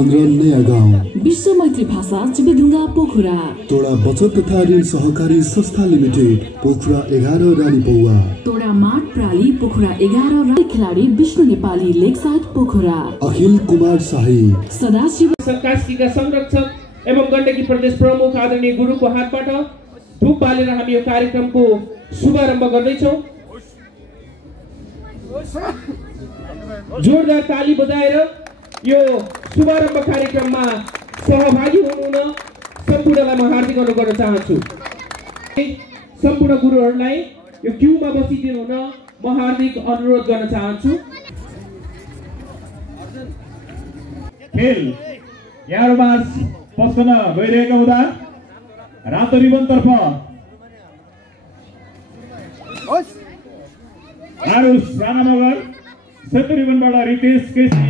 15 नयाँ गाउँ विश्व मैत्री भाषा चिबेढुङ्गा पोखरा तोडा बचत तथा ऋण सहकारी संस्था लिमिटेड पोखरा 11 रानीपौवा तोडा माट प्राली पोखरा 11 रानी खेलाडी विष्णु नेपाली लेकसाइड पोखरा अखिल कुमार शाही सदाशिव सरकारका संरक्षक एवं गण्डकी प्रदेश प्रमुख आदरणीय गुरुको हातबाट धूप बालेर हामी यो कार्यक्रमको शुभारम्भ गर्दैछौँ। जोरदार ताली बजाएर यो शुभारम्भ कार्यक्रममा सहभागी हुनुहुन सम्पूर्णलाई म हार्दिक अनुरोध गर्न चाहन्छु। सम्पूर्ण गुरुहरूलाई यो क्यूमा बसिदिनु हुन म हार्दिक अनुरोध गर्न चाहन्छु। खेल यहाँहरुमा पस्कन गइरहेका हुँदा रातो रिबन तर्फ आरुष राणा मगर, सेतो रिबनबाट रितेश केसी,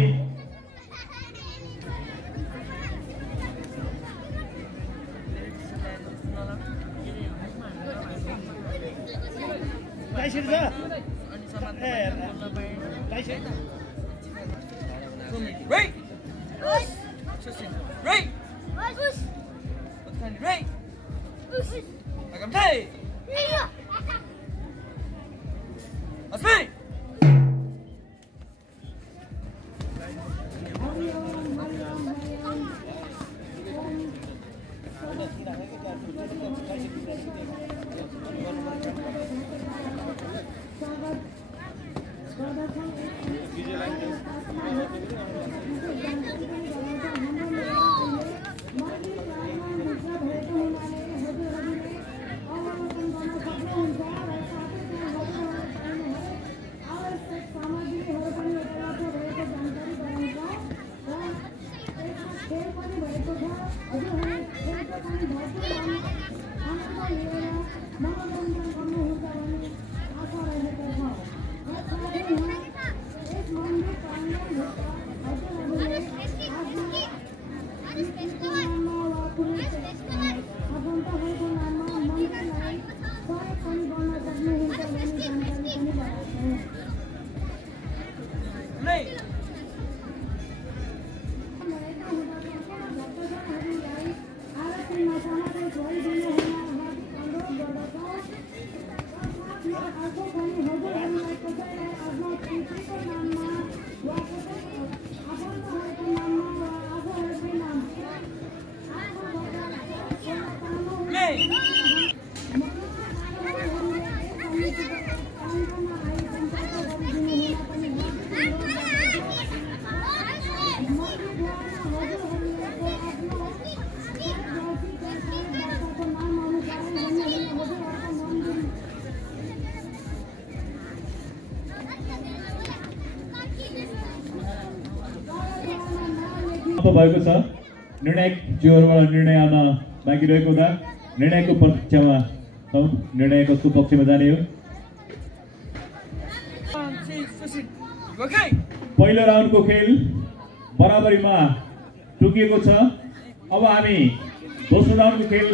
भएको छ। निर्णायक जोरबाट निर्णय आउन बाँकी रहेको हुँदा निर्णयको पक्षमा निर्णय कसको पक्षमा जाने हो? पहिलो राउन्डको खेल बराबरीमा टुकिएको छ। अब हामी दोस्रो राउन्डको खेल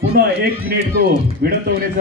पुनः 1 मिनेटको भिडन्त हुनेछ।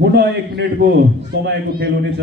पुनः 1 मिनेटको समयको खेल हुनेछ।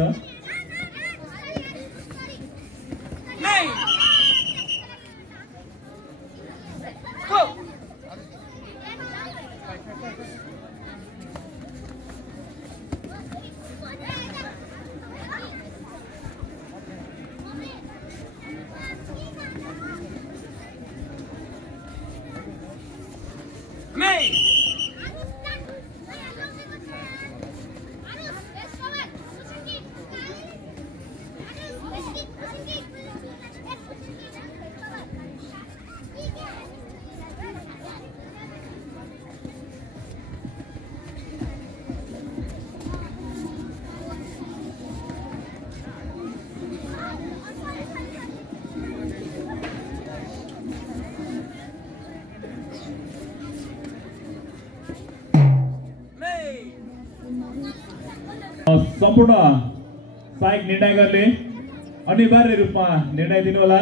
सम्पूर्ण सहायक निर्णयकर्ताले अनिवार्य रूपमा निर्णय दिनुहोला।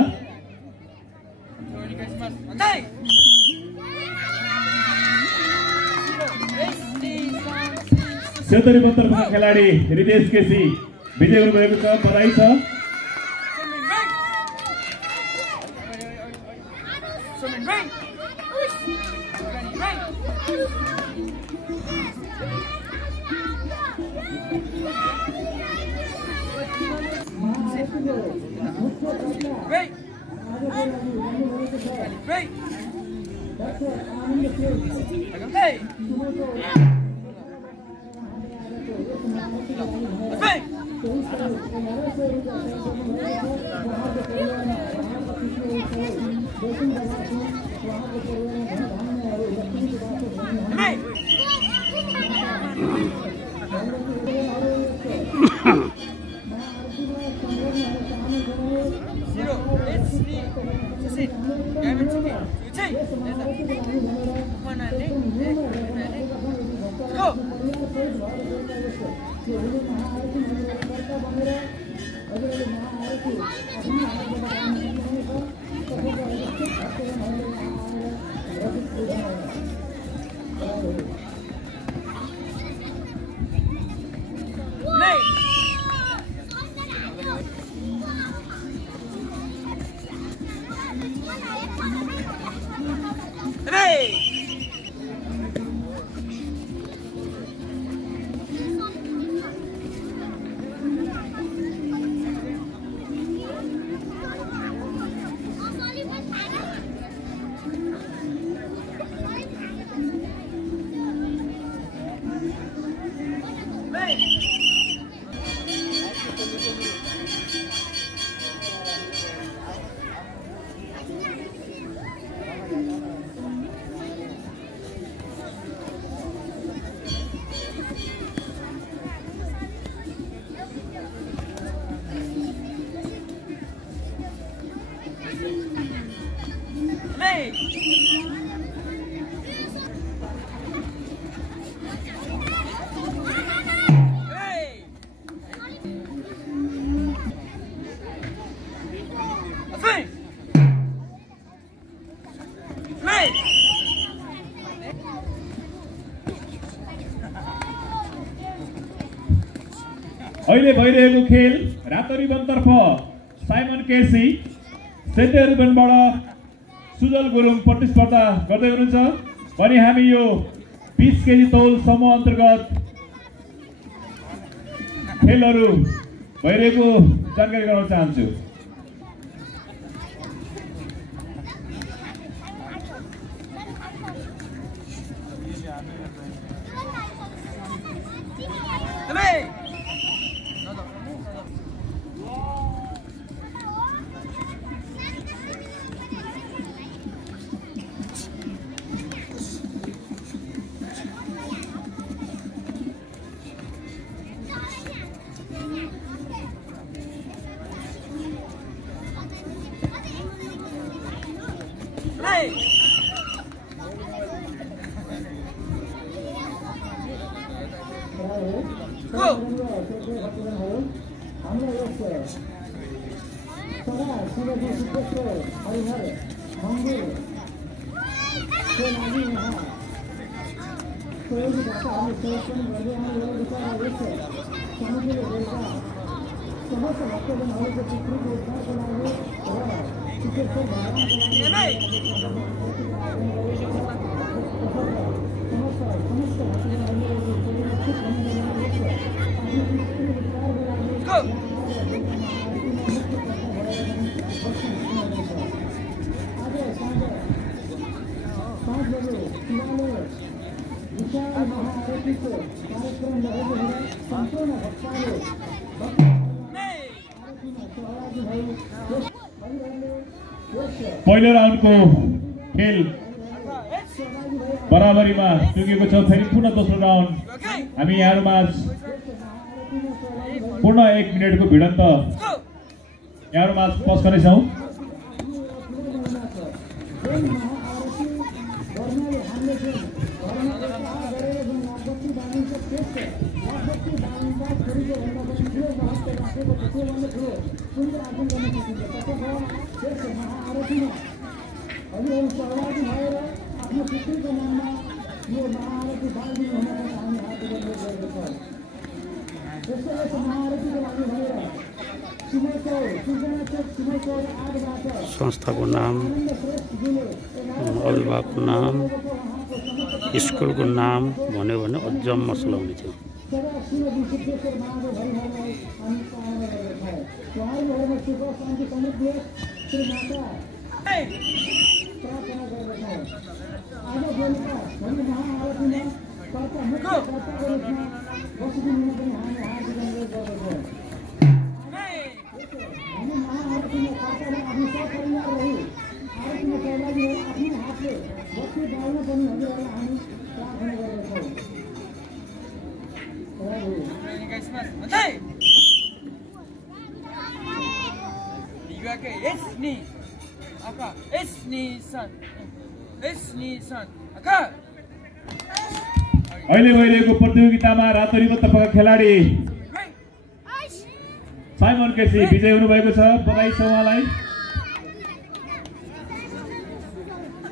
सेतरी बन्तरका खेलाडी रितेश केसी विजय हुनुभएको छ, बधाई छ। अहिले भइरहेको खेल रातो रिबनतर्फ साइमन केसी, सेन्टर रिबनबाट सुजल गुरुङ प्रतिस्पर्धा गर्दै हुनुहुन्छ भने हामी यो 20 केजी तौल समूह अन्तर्गत खेलहरू भइरहेको जानकारी गराउन चाहन्छु। पहिलो राउन्डको खेल बराबरीमा पुगेको छ। फेरि पुनः दोस्रो राउन्ड हामी यहाँहरुमा पूर्ण 1 मिनेटको भिडन्त यहाँहरुमा पस गर्नेछौँ। संस्थाको नाम, अभिभावकको नाम, स्कुलको नाम भन्यो भने अझ मसला हुने थियो। अहिले भइरहेको प्रतियोगितामा रातो रिबन तर्फका खेलाडी साइमन केसी विजय हुनुभएको छ। बधाई छ उहाँलाई।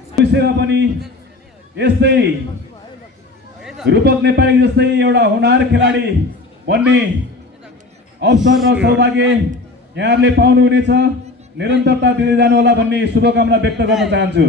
भविष्यमा पनि यस्तै रूपक नेपाली जस्तै एउटा होनहार खेलाडी बन्ने अवसर र सौभाग्य यहाँहरूले पाउनुहुनेछ। निरन्तरता दिँदै जानु होला भन्ने शुभकामना व्यक्त गर्न चाहन्छु।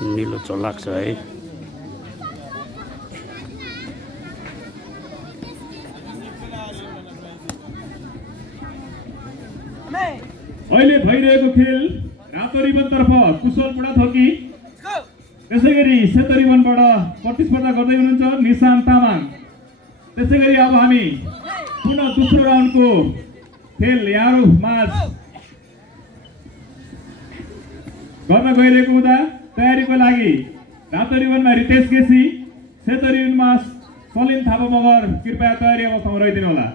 नीलो चलाक छ है। अहिले भइरहेको खेल रातो रिबन तर्फ कुशल बुढाथोकी, त्यसैगरी सेतो रिबनबाट प्रतिस्पर्धा गर्दै हुनुहुन्छ निशान्त तामाङ। त्यसैगरी अब हामी पुनः दोस्रो राउन्डको खेल यहाँहरु माझ गर्न गइरहेको हुँदा तयारीको लागि रातो रिबनमा रितेश केसी, सेतो रिबनमा सलिम थापा मगर कृपया तयारी अवस्थामा रहिदिनु होला।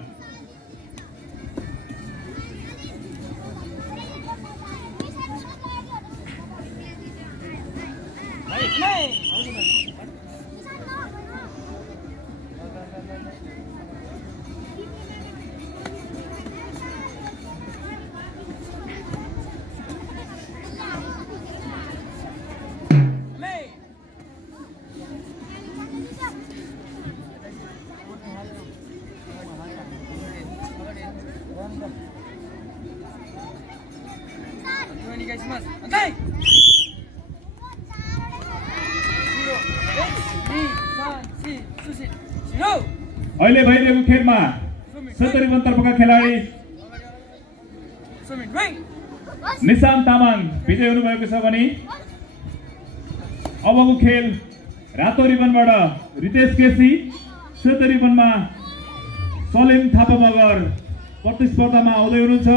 अहिले भइरहेको खेलमा सेतो रिबन तर्फका खेलाडी निशान तामाङ विजय हुनुभएको छ भने अबको खेल रातो रिबनबाट रितेश केसी, सेतो रिबनमा सलिम थापा मगर प्रतिस्पर्धामा आउँदै हुनुहुन्छ।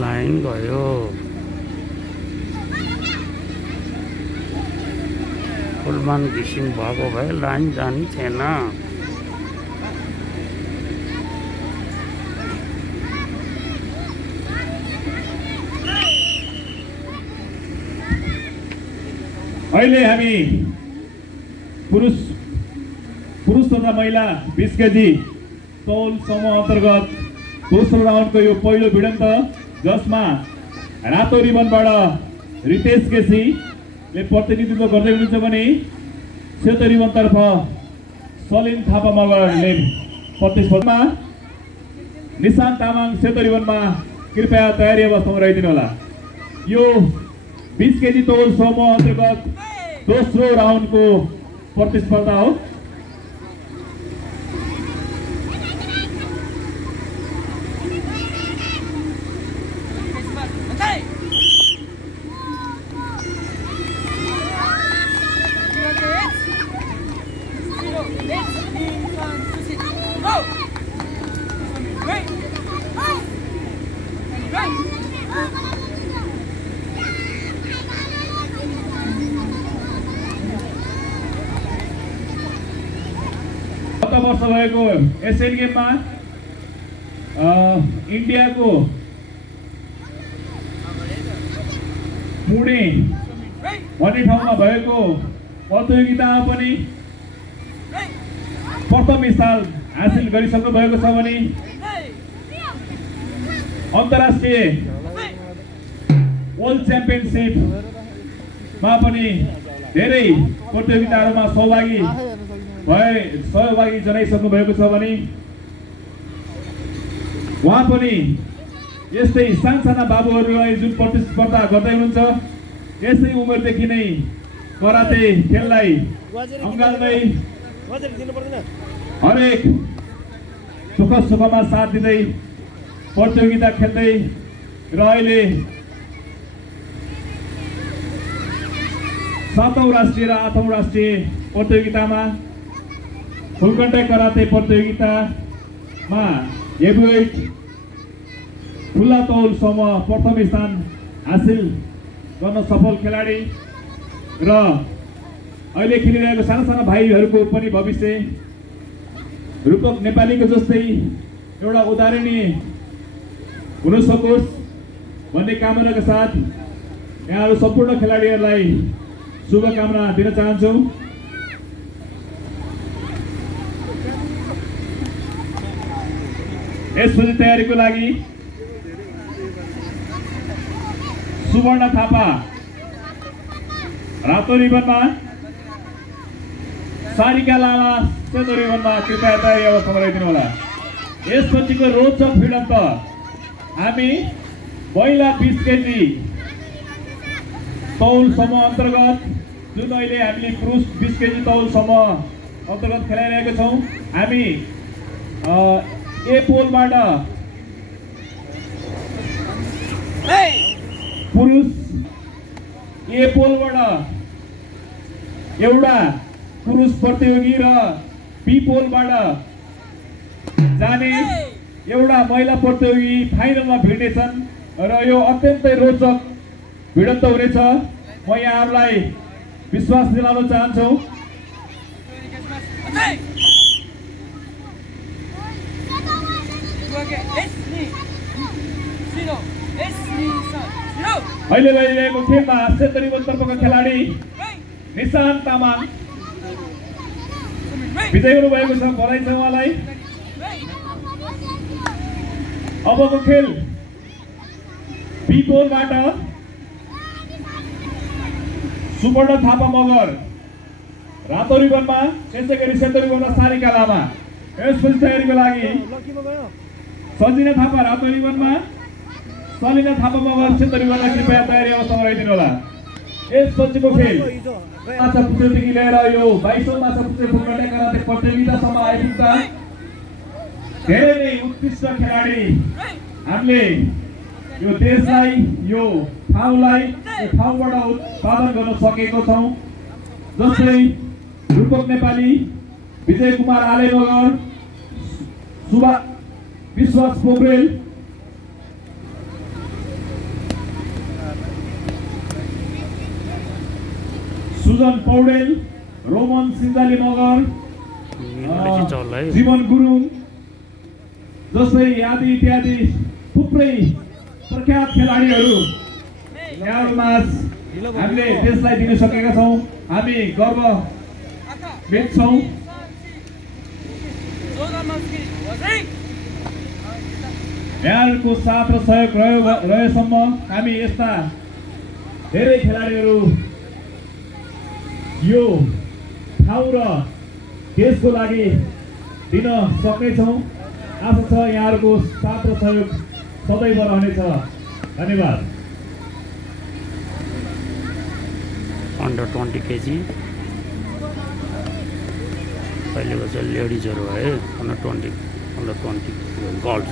लाइन गयो फुलमान घिसिङ भएको भए लाइन जानी थिएन। अहिले हामी पुरुष तथा महिला 20 केजी तौल समूह अन्तर्गत दोस्रो राउन्डको यो पहिलो भिडन्त, जसमा रातो रिबनबाट रितेश केसीले प्रतिनिधित्व गर्दै हुनुहुन्छ भने सेतो रिबनतर्फ सलिम थापा मगरले प्रतिस्पर्धामा निशान तामाङ सेतो रिबनमा कृपया तयारी अवस्थामा रहिदिनु होला। यो 20 केजी तौल समूह अन्तर्गत दोस्रो राउन्डको प्रतिस्पर्धा हो। गत वर्ष भएको एसियन गेममा इन्डियाको पुणे भन्ने ठाउँमा भएको प्रतियोगितामा पनि प्रथम स्थान हासिल गरिसक्नु भएको छ भने अन्तर्राष्ट्रिय वर्ल्ड च्याम्पियनशिपमा पनि धेरै प्रतियोगिताहरूमा सहभागी जनाइसक्नु भएको छ भने उहाँ पनि यस्तै साना बाबुहरूलाई जुन प्रतिस्पर्धा गर्दै हुनुहुन्छ यसै उमेरदेखि नै कराते खेललाई अँगाल्दै हरेक सुख सुखमा साथ दिँदै प्रतियोगिता खेल्दै र अहिले 7औं राष्ट्रिय र 8औं राष्ट्रिय प्रतियोगितामा फुलकन्टे कराते प्रतियोगितामा हेभीवेट खुल्ला तौल समूह प्रथम स्थान हासिल गर्न सफल खेलाडी र अहिले खेलिरहेको साना भाइहरूको पनि भविष्य रूपक नेपालीको जस्तै एउटा उदाहरणीय हुन सकोस् भन्ने कामनाका साथ यहाँहरू सम्पूर्ण खेलाडीहरूलाई शुभकामना दिन चाहन्छु। यसपछि तयारीको लागि सुवर्ण थापा रातो रिबनमा, सारिका लामा सेतो रिबनमा कृपया तयारी अवस्थामा रहिदिनु होला। यसपछिको रोचक भिडन्त हामी महिला 20 केजी तौल समूह अन्तर्गत जुन अहिले हामीले पुरुष 20 केजी तौल समूह अन्तर्गत खेलाइरहेका छौँ। हामी ए पोलबाट पुरुष ए पोलबाट एउटा पुरुष प्रतियोगी र बी पोलबाट जाने एउटा महिला प्रतियोगी फाइनलमा भिड्नेछन् र यो अत्यन्तै रोचक भिडन्त हुनेछ। म यहाँहरूलाई विश्वास दिलाउन चाहन्छु। अहिले भइरहेको खेलमा सेतो रिबन तर्फका खेलाडी निशान तामाङ विजय हुनुभएको छ। बधाई छ उहाँलाई। अबको खेल बी पोलबाट सुवर्ण थापा मगर रातो रिबनमा, त्यसै गरी सेतो रिबनमा सारिका लामा। यसपछि तयारीको लागि सजिना थापा रातो रिबनमा, सलिना थापा मगर सेतो रिबनमा कृपया तयारी अवस्थामा रहिदिनु होला। यसपछिको खेल माछा पुच्छरदेखि लिएर यो 22औं माछा पुच्छर फुटबल कराते प्रतियोगितासम्म आइपुग्दा धेरै नै उत्कृष्ट खेलाडी हामीले यो देशलाई, यो ठाउँलाई, यो ठाउँबाट उत्पादन गर्न सकेको छौँ। जस्तै रूपक नेपाली, विजय कुमार आले मगर, विश्वास पोखरेल, सुजन पौडेल, रोमन सिन्जाली मगर, जीवन गुरुङ जस्तै आदि इत्यादि थुप्रै प्रख्यात खेलाडीहरू यहाँमाझ हामीले देशलाई दिन सकेका छौँ। हामी गर्व व्यक्छौँ। यहाँहरूको साथ र सहयोग रहेसम्म हामी यस्ता धेरै खेलाडीहरू यो ठाउँ र देशको लागि दिन सक्नेछौँ। आशा छ यहाँहरूको साथ र सहयोग सदैव रहनेछ। धन्यवाद। अंडर 20 केजी पहिलेको चाहिँ लेडिजहरू है। अंडर 20 गर्ल्स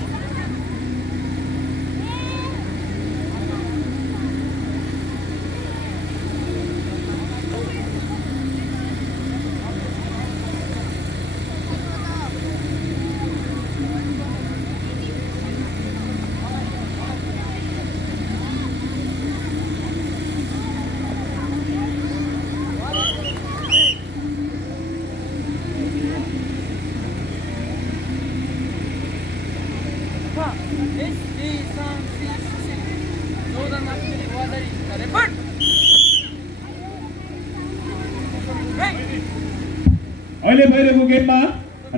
अहिले भइरहेको गेममा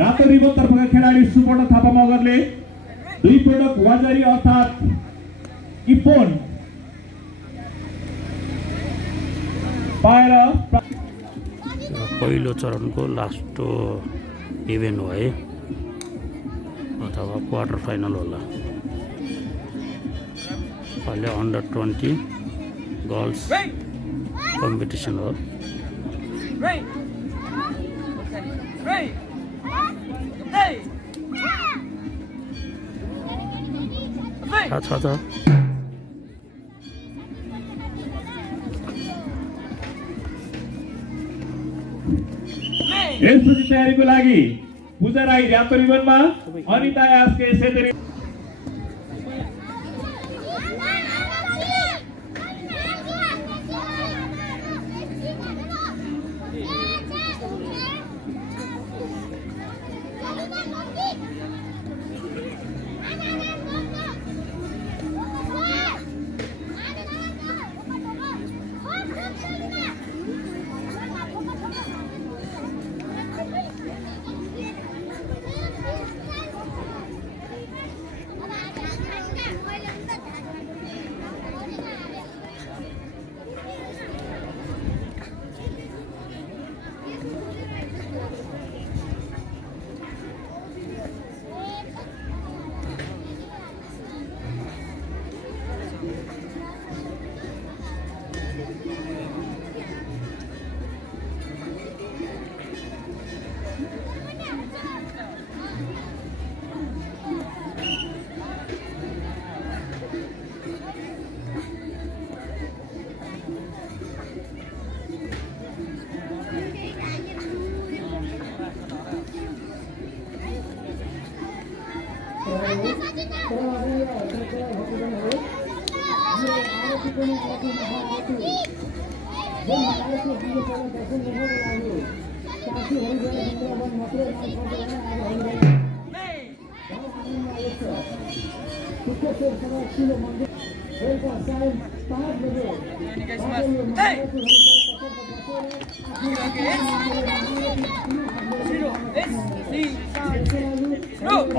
रातो रिबन तर्फका खेलाडी सुवर्ण थापा मगरले 2 पटक वाजारी अर्थात् इपोन पाएर पहिलो चरणको लास्ट इभेन्ट हो है, अथवा क्वार्टर फाइनल होला। अहिले अंडर 20 गर्ल्स कम्पिटिसन हो। यसपछि तयारीको लागि पूजा राई रातो रिबनमा, अनिता यास्के सेतो रिबन।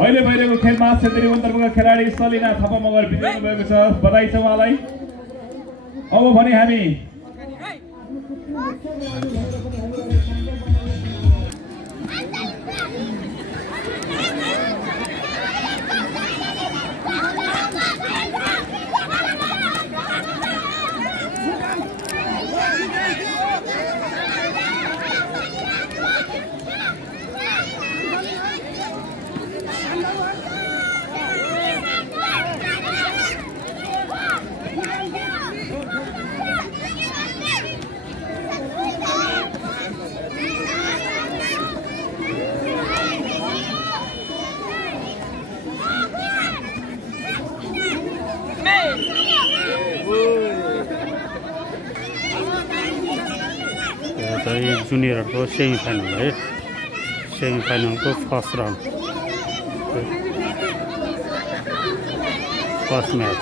अहिले भइरहेको खेलमा क्षेत्रीय तर्फका खेलाडी सलिना थापा मगर विजय हुनुभएको छ। बधाई छ उहाँलाई। अब भने हामी जुनियरहरूको सेमिफाइनल है। सेमिफाइनलको फर्स्ट राउन्ड फर्स्ट म्याच।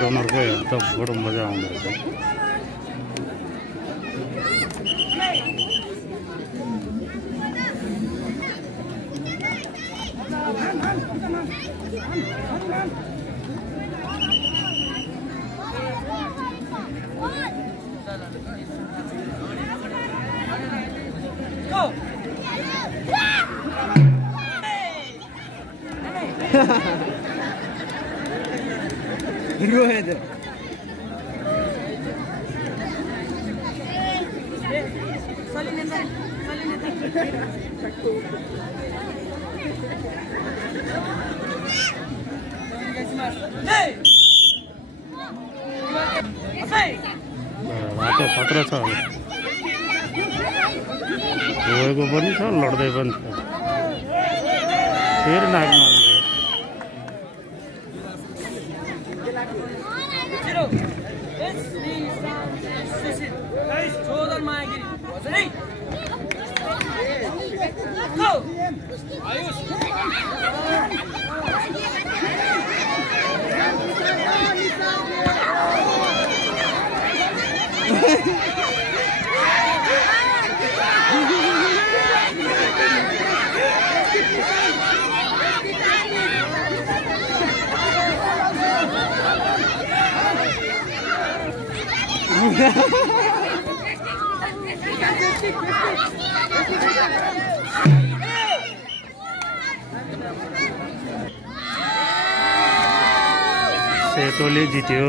डोनरको हेर्दा बडो मजा आउँदो रहेछ। Rohit. रातो खतरा छ। गएको पनि छ, लड्दै पनि छ। फेरि नाग्नु सेतोले जित्यो।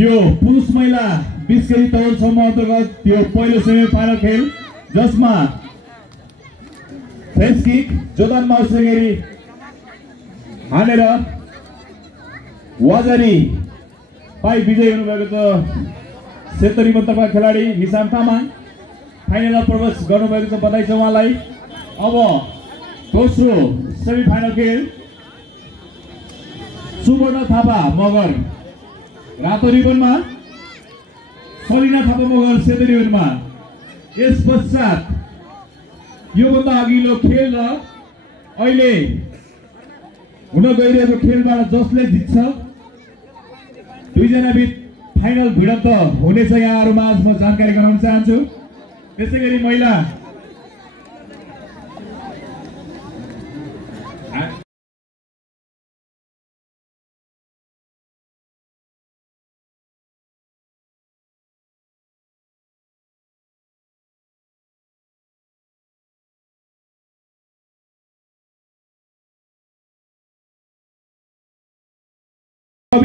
यो पुरुष महिला 20 केजी तौल समूह अन्तर्गत यो पहिलो सेमिफाइनल खेल, जसमा फ्रेन्च किक जोर्दान माउसेगेरी हानेर वाजरी पाइ विजय हुनुभएको छ। सेतरी मतका खेलाडी निशान तामाङ फाइनलमा प्रवेश गर्नुभएको छ। बधाई छ उहाँलाई। अब दोस्रो सेमिफाइनल खेल सुवर्ण थापा मगर रातो रिबनमा, सलिना थापा मगर सेतो रिबनमा। यस पश्चात योभन्दा अघिल्लो खेल र अहिले हुन गइरहेको खेलबाट जसले जित्छ दुईजना बीच फाइनल भिडन्त हुनेछ। यहाँहरुमा आज म जानकारी गराउन चाहन्छु। त्यसैगरी महिला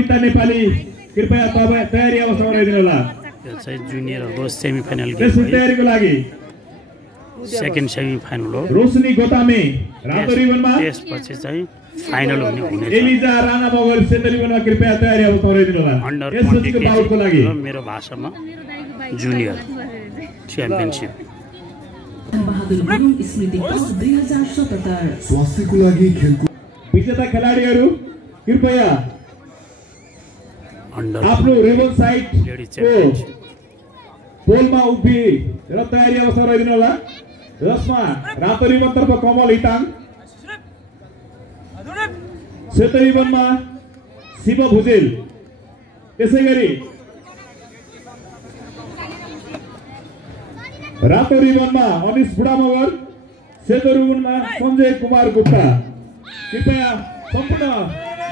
कविता नेपाली कृपया तपाईं तयारी अवस्थामा रहिदिनु होला। यो चाहिँ जुनियरहरुको सेमिफाइनल गेम त्यसको तयारीको लागि सेकेन्ड सेमिफाइनल हो। रोशनी गोतामे रातो रिबनमा, त्यसपछि चाहिँ फाइनल हुनेछ। एलिजा राणा मगर सेतो रिबनमा कृपया तयारी अवस्थामा रहिदिनु होला। अन्डर यसको बाउटको लागि मेरो भाषामा जुनियर च्याम्पियनशिप बहादुर गुरुङ स्मृति कप 2077 स्वास्थ्यको लागि खेलकुद विजेता खेलाडीहरू कृपया अन्डर आफ्नो रिबन साइड लेडी च्याम्पियनशिप पोलमा उभि र तयारी अवस्थामा रहिदिनु होला। जसमा रातो रिबन तर्फ कमल हिताङ, सेतो रिबनमा शिव भुजेल, त्यसैगरी रातो रिबनमा अनिश बुढा मगर, सेतो रिबनमा सञ्जय कुमार गुप्ता। कृपया सम्पूर्ण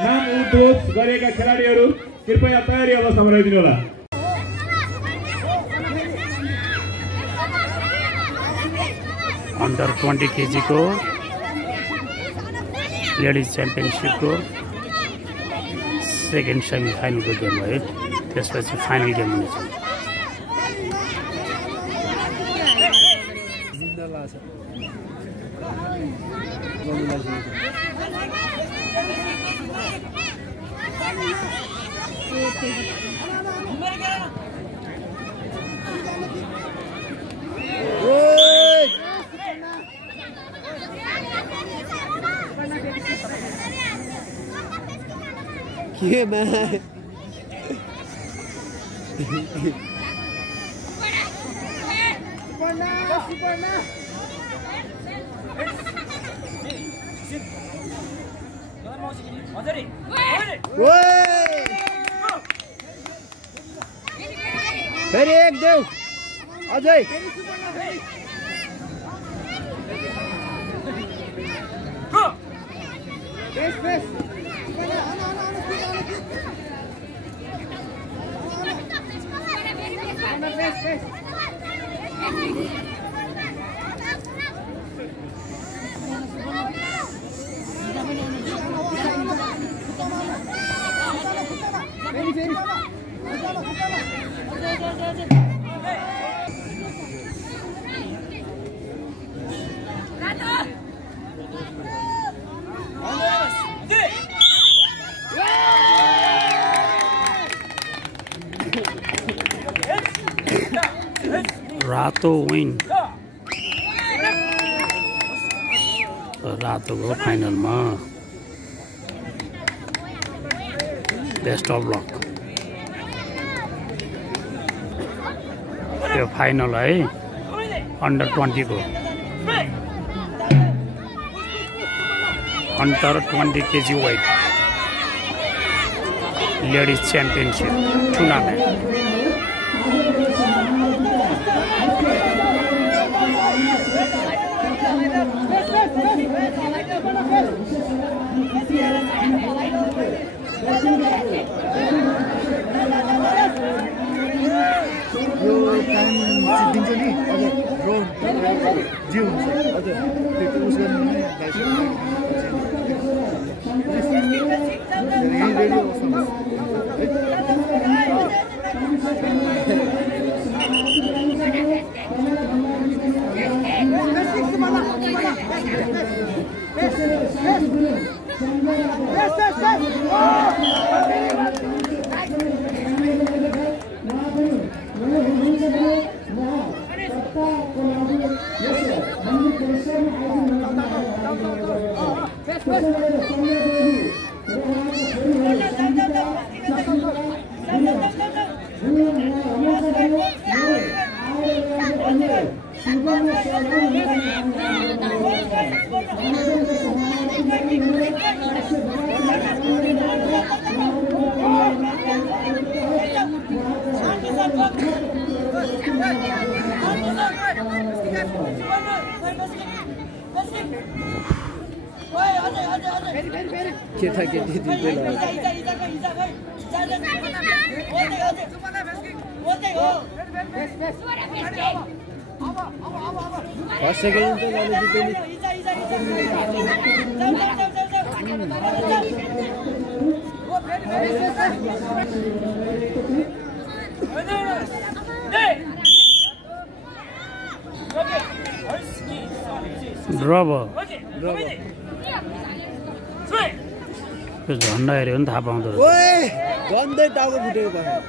नाम उद्घोष गरेका खेलाडीहरू कृपया तयारी अवस्थामा रहिदिनु होला। अन्डर 20 केजी को लेडिज च्याम्पियनशिपको सेकेन्ड सेमिफाइनलको गेम भयो। त्यसपछि फाइनल गेम हुनेछ। Yeah, man. फेरि एक देऊ अझै रातो विन रातोको फाइनलमा बेस्ट अफ लक। यो फाइनल है अन्डर 20 को under 20 KG weight ladies championship tournament. यो टाइम दिन्छ नि अझ रोड जे हुन्छ अझ त्यो उस गर्नु रेडियो केटा केटी दिँदै फर्स्ट सेकेन्ड त गाली दिँदैन ड्र भयो त्यो झन्डा हेऱ्यो भने थाहा पाउँदो रहेछ गन्दै टाउको फुटेको भयो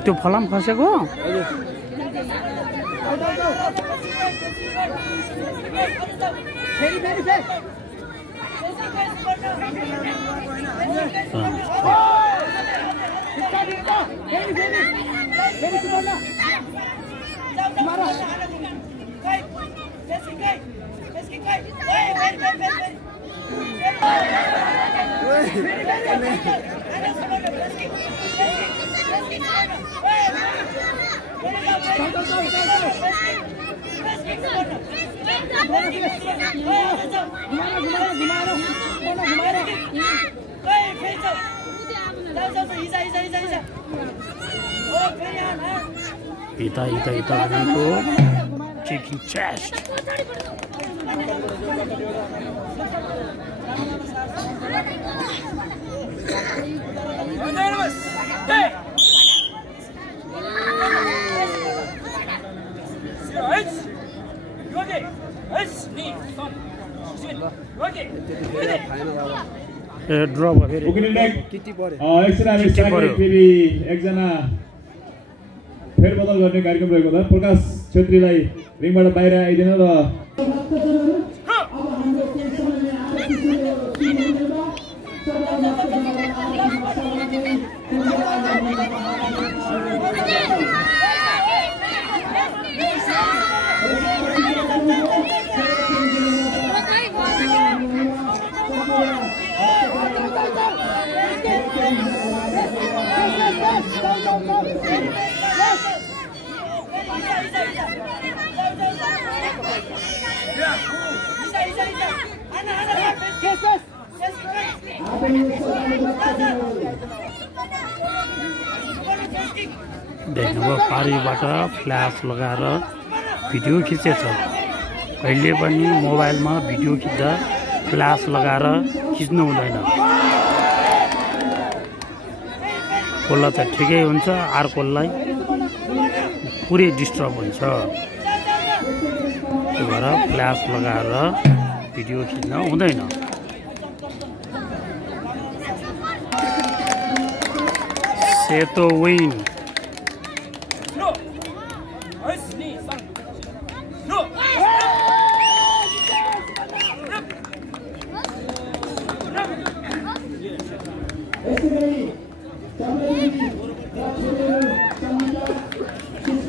त्यो फलाम खसेको Ita भनेको chicken chest ड्र भयो फेरि एकजना फेरबदल गर्ने कार्यक्रम रहेको छ प्रकाश छेत्रीलाई रिङबाट बाहिर आइदिन र देख्नुभयो पारीबाट फ्ल्यास लगाएर भिडियो खिचेछ कहिले पनि मोबाइलमा भिडियो खिच्दा फ्ल्यास लगाएर खिच्नु हुँदैन कसलाई त ठिकै हुन्छ अर्कोलाई पुरै डिस्टर्ब हुन्छ त्यो भएर फ्ल्यास लगाएर भिडियो खिच्न हुँदैन सेतो विन